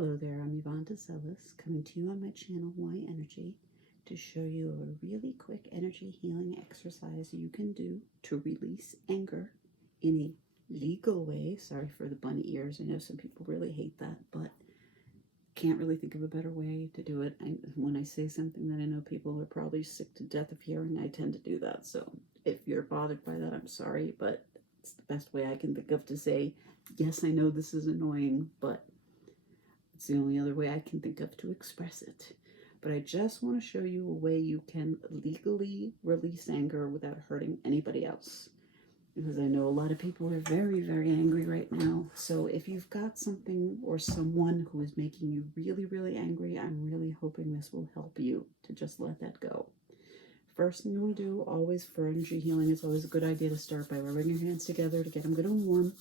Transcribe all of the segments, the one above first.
Hello there, I'm Yvonne DeCellis, coming to you on my channel, Why Energy, to show you a really quick energy healing exercise you can do to release anger in a legal way. Sorry for the bunny ears. I know some people really hate that, but can't really think of a better way to do it. When I say something that I know people are probably sick to death of hearing, I tend to do that. So if you're bothered by that, I'm sorry, but it's the best way I can think of to say, yes, I know this is annoying, but it's the only other way I can think of to express it. But I just want to show you a way you can legally release anger without hurting anybody else. Because I know a lot of people are very, very angry right now. So if you've got something or someone who is making you really, really angry, I'm really hoping this will help you to just let that go. First thing you want to do, always for energy healing, it's always a good idea to start by rubbing your hands together to get them good and warm.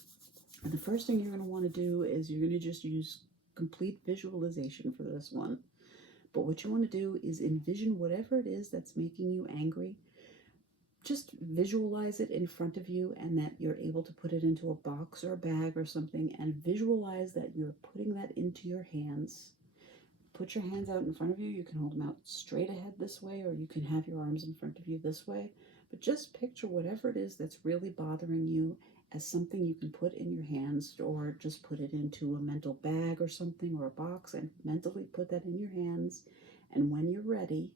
And the first thing you're going to want to do is you're going to just use complete visualization for this one. But what you want to do is envision whatever it is that's making you angry. Just visualize it in front of you and that you're able to put it into a box or a bag or something, and visualize that you're putting that into your hands. Put your hands out in front of you. You can hold them out straight ahead this way, or you can have your arms in front of you this way. But just picture whatever it is that's really bothering you as something you can put in your hands, or just put it into a mental bag or something, or a box, and mentally put that in your hands. And when you're ready,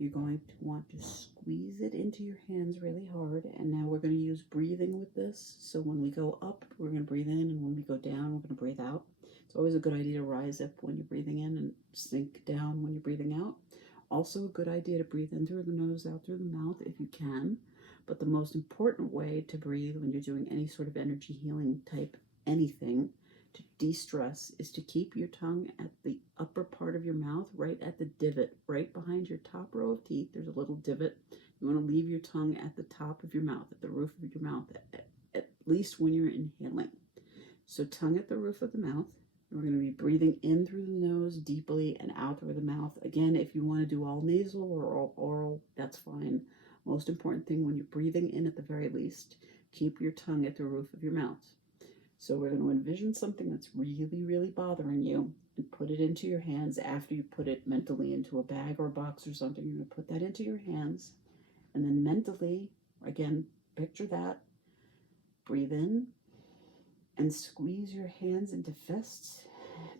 you're going to want to squeeze it into your hands really hard. And now we're going to use breathing with this. So when we go up, we're going to breathe in, and when we go down, we're going to breathe out. It's always a good idea to rise up when you're breathing in and sink down when you're breathing out. Also a good idea to breathe in through the nose, out through the mouth if you can. But the most important way to breathe when you're doing any sort of energy healing type anything to de-stress is to keep your tongue at the upper part of your mouth, right at the divot, right behind your top row of teeth. There's a little divot. You want to leave your tongue at the top of your mouth, at the roof of your mouth, at least when you're inhaling. So tongue at the roof of the mouth. We're going to be breathing in through the nose deeply and out through the mouth. Again, if you want to do all nasal or all oral, that's fine. Most important thing when you're breathing in at the very least, keep your tongue at the roof of your mouth. So we're going to envision something that's really, really bothering you and put it into your hands after you put it mentally into a bag or a box or something. You're going to put that into your hands, and then mentally, again, picture that. Breathe in and squeeze your hands into fists.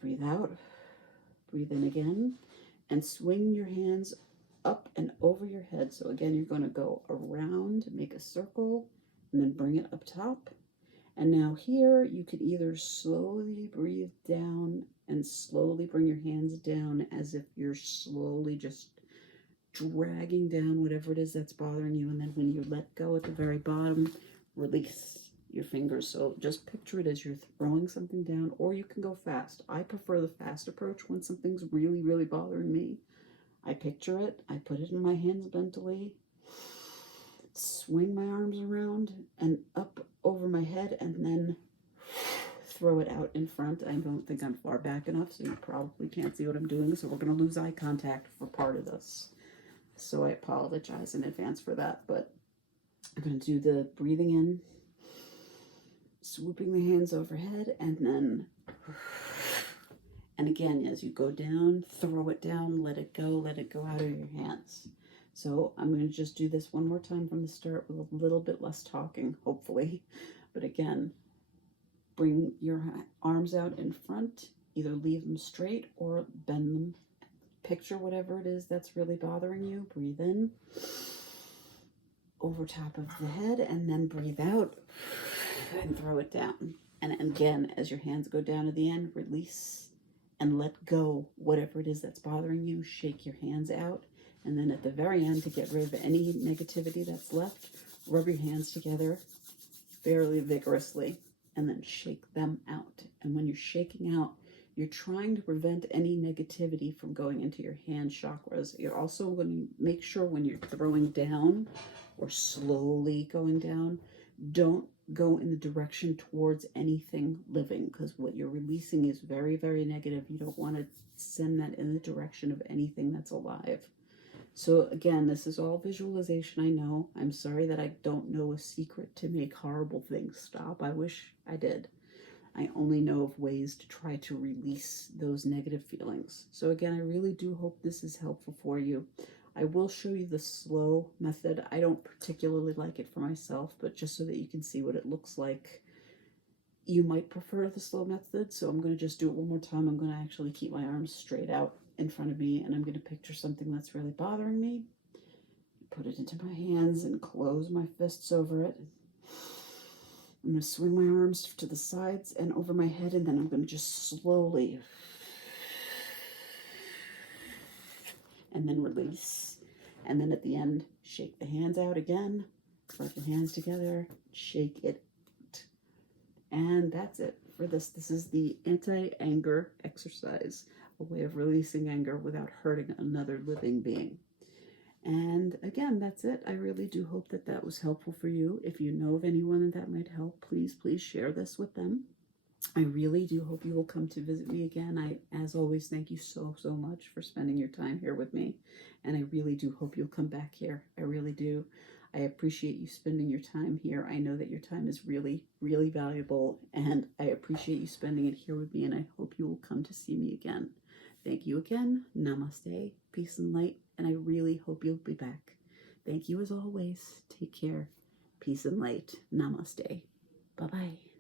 Breathe out. Breathe in again and swing your hands up and over your head. So again, you're going to go around, make a circle, and then bring it up top. And now here, you can either slowly breathe down and slowly bring your hands down as if you're slowly just dragging down whatever it is that's bothering you. And then when you let go at the very bottom, release your fingers. So just picture it as you're throwing something down, or you can go fast. I prefer the fast approach when something's really, really bothering me. I picture it, I put it in my hands mentally, swing my arms around and up over my head, and then throw it out in front. I don't think I'm far back enough, so you probably can't see what I'm doing, so we're going to lose eye contact for part of this. So I apologize in advance for that, but I'm going to do the breathing in, swooping the hands overhead, and then, and again, as you go down, throw it down, let it go out of your hands. So I'm going to just do this one more time from the start with a little bit less talking, hopefully. But again, bring your arms out in front, either leave them straight or bend them. Picture whatever it is that's really bothering you. Breathe in over top of the head, and then breathe out and throw it down. And again, as your hands go down to the end, release and let go whatever it is that's bothering you. Shake your hands out. And then at the very end, to get rid of any negativity that's left, rub your hands together fairly vigorously and then shake them out. And when you're shaking out, you're trying to prevent any negativity from going into your hand chakras. You're also going to make sure when you're throwing down or slowly going down, don't go in the direction towards anything living, because what you're releasing is very, very negative. You don't want to send that in the direction of anything that's alive. So again, this is all visualization, I know. I'm sorry that I don't know a secret to make horrible things stop. I wish I did. I only know of ways to try to release those negative feelings. So again, I really do hope this is helpful for you. I will show you the slow method. I don't particularly like it for myself, but just so that you can see what it looks like. You might prefer the slow method, so I'm going to just do it one more time. I'm going to actually keep my arms straight out in front of me, and I'm going to picture something that's really bothering me. Put it into my hands and close my fists over it. I'm going to swing my arms to the sides and over my head, and then I'm going to just slowly and then release. And then at the end, shake the hands out again, rub the hands together, shake it. And that's it for this. This is the anti-anger exercise, a way of releasing anger without hurting another living being. And again, that's it. I really do hope that that was helpful for you. If you know of anyone that might help, please share this with them. I really do hope you will come to visit me again. As always, thank you so much for spending your time here with me. And I really do hope you'll come back here. I really do. I appreciate you spending your time here. I know that your time is really valuable, and I appreciate you spending it here with me, and I hope you will come to see me again. Thank you again. Namaste, peace and light, and I really hope you'll be back. Thank you as always. Take care. Peace and light. Namaste. Bye-bye.